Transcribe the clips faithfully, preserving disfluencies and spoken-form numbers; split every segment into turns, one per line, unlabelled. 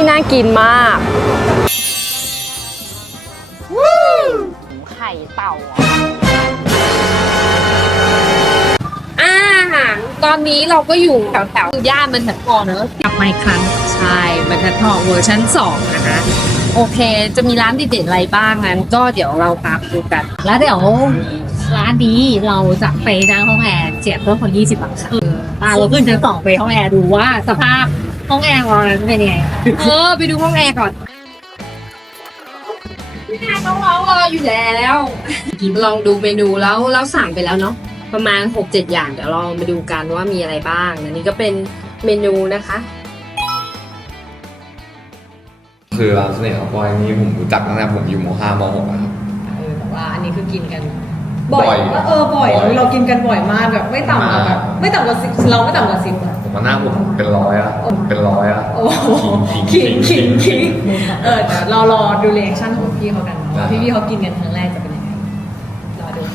น่ากินมากไข่เต่าอาหารตอนนี้เราก็อยู่แถวแถวย่านบรรทัดทองเนอะกลับมาอีกครั้งใช่บรรทัดทองเวอร์ชันสองนะคะโอเคจะมีร้านเด็ดๆอะไรบ้างงั้นก็เดี๋ยวเราตามดูกันแล้วเดี๋ยวร้านนี้เราจะไปนั่งห้องแอร์แจกเพิ่มคนยี่สิบบาทค่ะอ่าเราขึ้นชั้นสองไปห้องแอร์ดูว่าสภาพห้องแอร์ของเราเป็นยังไงเออไปดูห้องแอร์ก่อนน้องๆรออยู่แล้วลองดูเมนูแล้วเราสั่งไปแล้วเนาะประมาณ หกเจ็ด อย่างเดี๋ยวลองไปดูกันว่ามีอะไรบ้างอันนี้ก็เป็นเมนูนะคะ
คือร้านเสน่ห์ของปอยนี้ผมรู้จักตั้งแต่ผมอยู่ม .ห้าม .หก นะครับ
เออแต่ว่าอันนี้คือกินกัน
บ่อยเออบ่อยเรากินกันบ่อยมากแบบไม่ต่ำกว่าแบบไม่ต่ำกว่าสิบเราไม่ต่ำกว่าสิบอะ
ผมมาหน้าผมเป็นร้อยอะเป็นร้อยอะ
โอ้ขิงขิงขิงเออแต่เรารอดูเรีแอคชั่นของพี่เขากันว่าพี่พี่เขากินกันครั้งแรกจะเป็นยังไงรอดู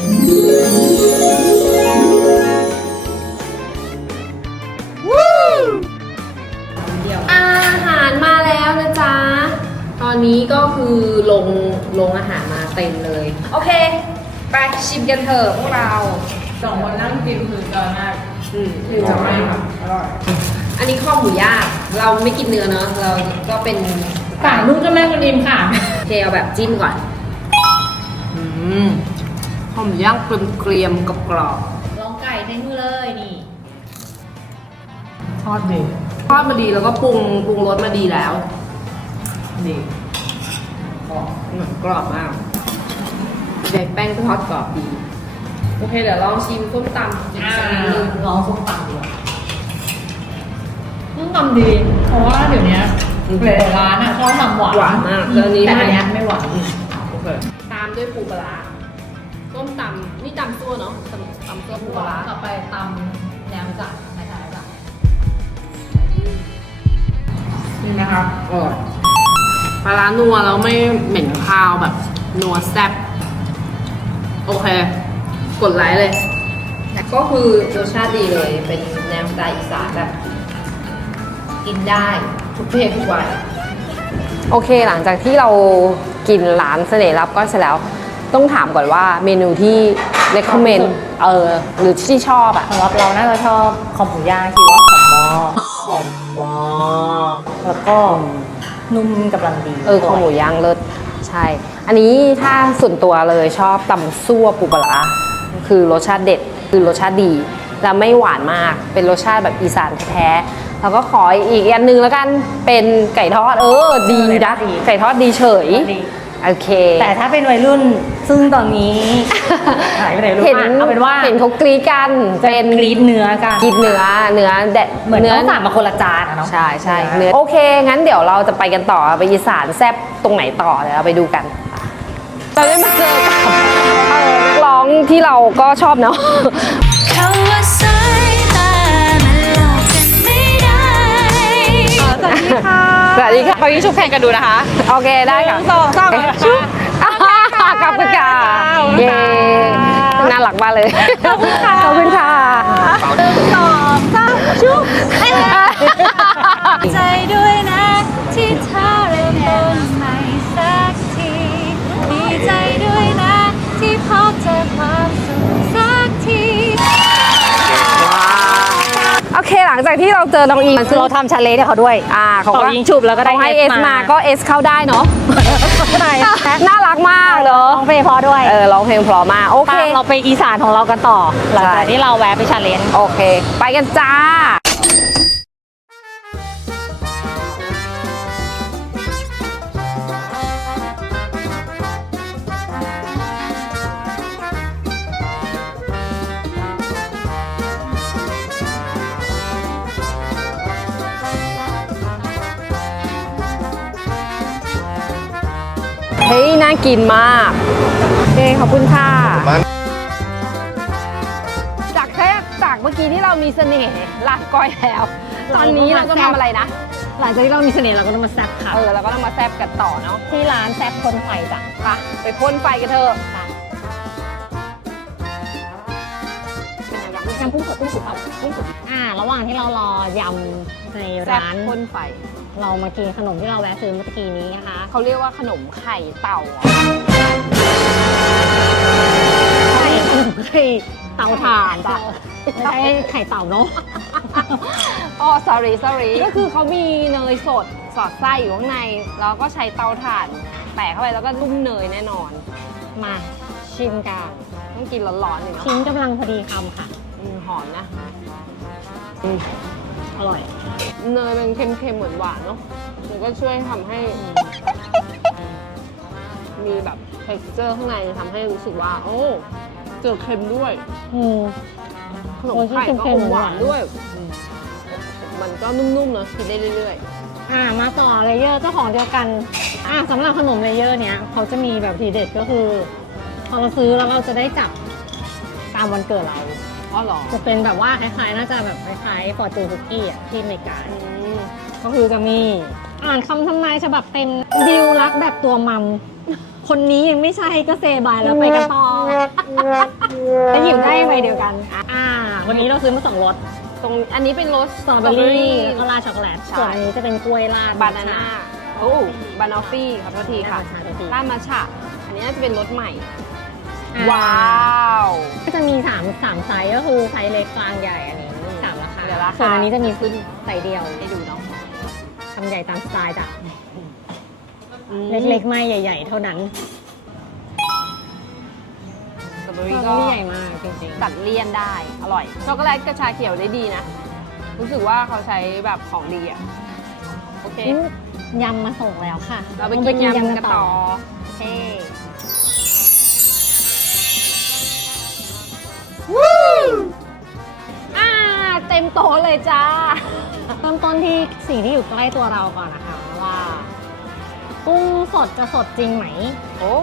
อาหารมาแล้วนะจ๊ะตอนนี้ก็คือลงลงอาหารมาเต็มเลยโอเคไปชิมกันเถอะพวกเรา
สองคนนั่งกินคือตอนแรก
อืมคือจะไม่อร่อยอันนี้ข้อหมูย่างเราไม่กินเนื้อเนาะเราก็เป็น
ฝากลูกเจ้าแม่คนริมค่ะ
โอเคเอาแบบจิ้มก่อนอืมข้อหมูย่างเกรียมๆกรอบ
ๆลองไก่ในมือเลยนี่
ทอดดีทอดมาดีแล้วก็ปรุงปรุงรสมาดีแล้วดีกรอบเหมือนกรอบมากใส่แป้งทอดกรอบดีโอเคเดี๋ยวลองชิมส้มตำอีกสักนิดนึง
ลองส้มตำดีส้มตำดีเพราะว่าเดี๋ยวนี้หลายร้านอ่ะชอบทำหวาน
หวานมากแล้วนี้
แต่อันนี้ไม่หวาน
โอเคตามด้วยปูปลาส้มตำนี่ตำซั่วเนาะตำตำซั่วปูปลา
ต่อไปตำแหนมจัดคล้ายๆแบบ
นี่นะครับอร่อยปลาร้านัวแล้วไม่เหม็นคาวแบบนัวแซ่บโอเคกดไลค์เลยก็คือรสชาติดีเลยเป็นแนวสไตล์อีสานแบบกินได้ทุกเพศทุกวัยโอเคหลังจากที่เรากินร้านเสน่ห์ลับก็เสร็จแล้วต้องถามก่อนว่าเมนูที่ recommend เออหรือที่ชอบอะ
สำหรับเราน่าจะชอบคอหมูย่างคิดว่าของมอของมอแล้วก็นุ่มกำลังดี
เออคอหมูย่างเลิศใช่อันนี้ถ้าส่วนตัวเลยชอบตำซั่วปูปลาร้าคือรสชาติเด็ดคือรสชาติดีแล้วไม่หวานมากเป็นรสชาติแบบอีสานแท้แล้วก็ขออีกอันนึงแล้วกันเป็นไก่ทอดเออดีนะไก่ทอดดีเฉยโอเค
แต่ถ้าเป็นวัยรุ่นซึ่งตอนนี้หายไปไหนรู้ป่ะเอาเป็นว่า
เห็นเขากรีดกัน
เป็นกรีดเนื้อกัน
กรีดเนื้อเนื้อแดด
เหมือนต้องสั่งมาคนละจานอะเนาะ
ใช่ใช่เนื้อโอเคงั้นเดี๋ยวเราจะไปกันต่อไปอีสานแซ่บตรงไหนต่อเดี๋ยวเราไปดูกันเราได้มาเจอกับนักร้องที่เราก็ชอบเนาะ
สวัสดีค่ะ
สวัสดีค่ะ
เขายิ่งชุบแข่งกันดูนะคะ
โอเคได้ค่ะ
สองสองชุบ
ขอบคุณค่ะเย้น่ารักมากเลย
ขอบคุณค่ะ
ขอบคุณค่ะ
หนึ่งสองสามชุบใจด้วยนะที่เธอเริ่มต้นใหม่สักทีดีใจด้วยนะที่พบเจอความสุขสักที
โอเคหลังจากที่เราเจอน้องอิง
คือเราทำชาเลนจ์ให้เขาด้วย
อ่า
เขายิงฉุบแล้วก็ได้
ให้เอสมาก็เอสเข้าได้เนาะน่ารักมากเนาะ
ร้องเพลงเพราะด้วย
เออร้องเพลงเพราะมากโอเค
เราไปอีสานของเรากันต่อหลังจากที่เราแวะไปชาเลนจ์
โอเคไปกันจ้าเฮ้ยน่ากินมากโอเคขอบคุณค่ะจากแค่จากเมื่อกี้ที่เรามีเสน่ห์ลาก้อยแล้วตอนนี้เราจะทำอะไรนะ
หลังจากที่เรามีเสน่ห์เราก็ต้องมาแซ่บค่ะ
เออเราก็ต้องมาแซ่บกันต่อเนาะ
ที่ร้านแซ่บพ่นไฟจ้ะ
ไปไปพ่นไฟกันเถอะ
เป็นยังไงยำกุ้งสดกุ้งสุกครับกุ้งสุกอ่าระหว่างที่เรารอยำในร้าน
พ่นไฟ
เรามากินขนมที่เราแวะซื้อเมื่อกี้นี้นะคะ
เขาเรียกว่าขนมไข่เต่าอะ
ไข่ขนมไข่เต่าถ่านจ้ะไม่ใช่ไข่เต่าเนาะ
อ๋อ sorry sorry ก็คือเขามีเนยสดสอดไส้อยู่ข้างใน แล้วก็ใช้เตาถ่านแตะเข้าไปแล้วก็นุ่มเนยแน่นอน
มาชิมกัน
ต้องกินร้อนๆเลยเนาะ
ชิ้นกำลังพอดีคำค่ะ
อืมหอมนะ
อร่อย
เนยมันเค็มๆเหมือนหวานๆเนาะ มันก็ช่วยทำให้มีแบบ texture ข้างในทำให้รู้สึกว่า โอ้เจอเค็มด้วย
อืม
ขนมไข่ก็อมหวานด้วย มันก็นุ่มๆเนอะกินได้เรื่อย
อ่ามาต่อเลเยอร์เจ้าของเดียวกัน อ่าสำหรับขนมเลเยอร์เนี้ยเขาจะมีแบบทีเด็ดก็คือพอเราซื้อแล้วเราจะได้จับตามวันเกิดเรา
ๆอ๋อเหรอ
จะเป็นแบบว่าคล้ายๆ น่าจะแบบคล้ายๆฟอร์จูนคุกกี้อ่ะที่อเมริกา
อืม
ก็คือจะมีอ่านคำทำนายฉบับเต็มดิวรักแบบตัวมัม คนนี้ยังไม่ใช่ก็เซบายแล้วไปกันต่อจะหยิบได้ใบเดียวกัน อ่า วันนี้เราซื้อมาสองรส
ตรงอันนี้เป็นรส
สตรอเบอรี่แล้วก็ราดช็อกโกแลต
ใช่
ส่วนอันนี้จะเป็นกล้วยราด
บานาน่าโอ้บานอฟฟี่ขอโทษทีค่ะ
ราดมัทฉะตัวที
ร้านมัชฉะอันนี้น่าจะเป็นรสใหม่
อ่
ว้าว
ก็จะมีสามสามไซส์ก็คือไซส์เล็กกลางใหญ่อันนี้สามราคา
เดี๋ยวราคา
ส่วนอันนี้จะมีขึ้นไซส์เดียว
ให้ดูเนาะ
ทำใหญ่ตามสไตล์จ้ะ
อืม
เล็กๆไม่ใหญ่ ๆ เท่านั้น
สตรอเบอ
ก็
รี่ก็
ไม่ใหญ่มากจริงๆ
ตัดเลี่ยนได้ อร่อย ช็อกโกแลตกับชาเขียวได้ดีนะ รู้สึกว่าเขาใช้แบบของดีอ่ะ โอเค
อืมยำมาส่งแล้วค่ะ
เราไปกินยำกันต่อ
โอเค
อ่า เต็มโต๊ะเลยจ้า
เริ่มต้นที่สิ่งที่อยู่ใกล้ตัวเราก่อนนะคะว่ากุ้งสดจะสดจริงไหม
โอ้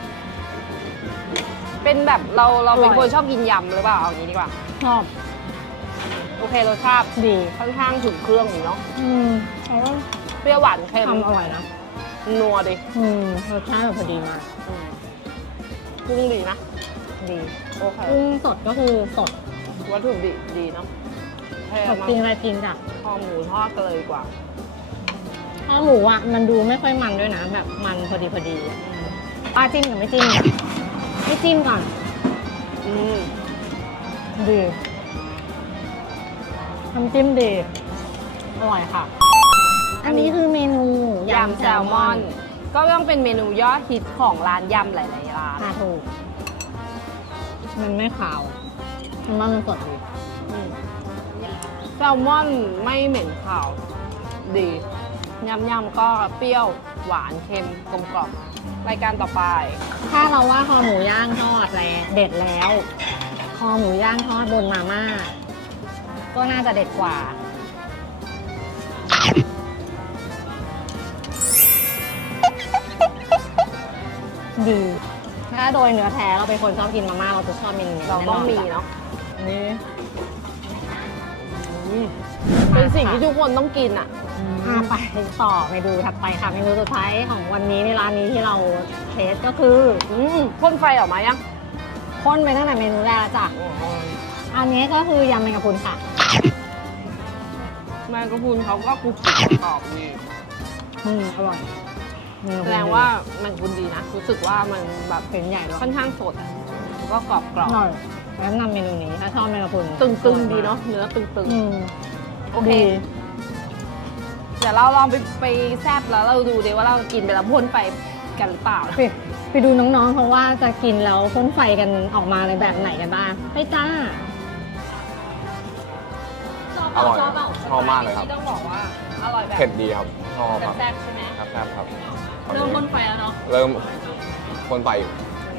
เป็นแบบเราเราเป็น
อร่อย
คนชอบกินยำหรือเปล่า เอาอย่างนี้ดีกว่า
ชอบ
โอเครสชาติ
ดี
ค่อนข้างถึงเครื่องอยู่เนาะ
อืมใช่ว่า
เปรี้ยวหวานเค็ม
ทำอร่อยนะ
นัวดิ
อืมรสชาติแบบพอดีมาก
อืมกุ้งดีนะ
ดี
โอเค
กุ้งสดก็คือสด
วัตถุดิบดีเนาะโอเค
สด
มา
จริงอะไรจริงจ้ะ
คอหมูทอดกันเลยดีกว่า
ข้าวหมูอ่ะมันดูไม่ค่อยมันด้วยนะ แบบมันพอดีพอดีอะป้าจิ้มกับไม่จิ้มอะไม่จิ้มก่อน
อืม
ดีน้ำจิ้มดีอร่อยค่ะ อันนี้คือเมนู
ยำแซลมอน ก็ต้องเป็นเมนูยอดฮิตของร้านยำหลายๆร้าน
ค่ะถูกมันไม่ขาวมันมันสดดี
อืมแซลมอนไม่เหม็นขาว ดียำยำๆก็เปรี้ยวหวานเค็มกลมกล่อมรายการต่อไป
ถ้าเราว่าคอหมูย่างทอดแล้วเด็ดแล้ว คอหมูย่างทอดบนมาม่าก็น่าจะเด็ดกว่า ดีถ้าโดยเนื้อแท้เราเป็นคนชอบกินมาม่าเราจะชอบเมนูนี้
เราต้องมี
แน่นนจ้ะ
เนาะ
นี่
อืมเป็นสิ่งที่ทุกคนต้องกินอ่ะ
อ่ะไปต่อเมนูถัดไปค่ะเมนูสุดท้ายของวันนี้ในร้านนี้ที่เราเทสก็คือ
อืมพ่นไฟออกมายัง
พ่นไปตั้งแต่เมนูแรกแล้วจ้ะอันนี้ก็คือยำแมงกะพรุนค่ะ
แมงกะพรุนเขาก็กรุบกรอบดี
อืมอร่อย
แสดงว่าแมงกะพรุนดีนะ รู้สึกว่ามันแบบ
เป็นใหญ่ด้วย
ค่อนข้างสดอะแล้วก็กรอบกรอ
อบ ร่อยแนะนำเมนูนี้ถ้าชอบแมงกะพรุน
ตึงๆดีเนาะ เนื้อตึง
อืม
ๆ โอเค
ดี
เดี๋ยวเราลองไปไปแซบแล้วเราดูดีว่าเรากินไปแล้วพ่นไฟกันหรือเปล่านะ
ไปไปดูน้องๆ เพราะว่าจะกินแล้วพ่นไฟกันออกมาในแบบไหนกันบ้าง ไปจ้า
อร่อยชอบมากเลยครับ
ต้องบอกว่าอร่อยแบบ
เผ็ดดีครับชอบครับ
แซ่บใช่ไหม
ครับครับครับ
เริ่มพ่นไฟแล้วเนาะ
เริ่มพ่นไฟอยู่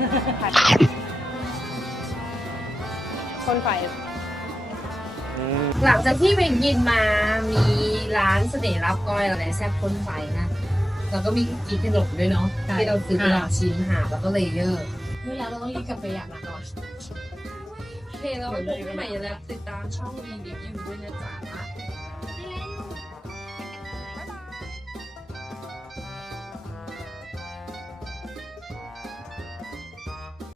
พ่นไฟ
หลังจากที่ไปกินมามีร้านเสน่ห์รับก้อยอะไรแซ่บพ้นไฟนะแล้วก็มีกินขนมด้วยเนาะ
ใช่
ที่เราซื้อไปลองชิมหาบแล้วก็เลเยอร์
เวลาเราต้องรีบกลับไปอยากมาก่อน
โอเคเราไปพบกันใหม่แล้วติดตามช่องรีวิวด้วยนะจ๊ะ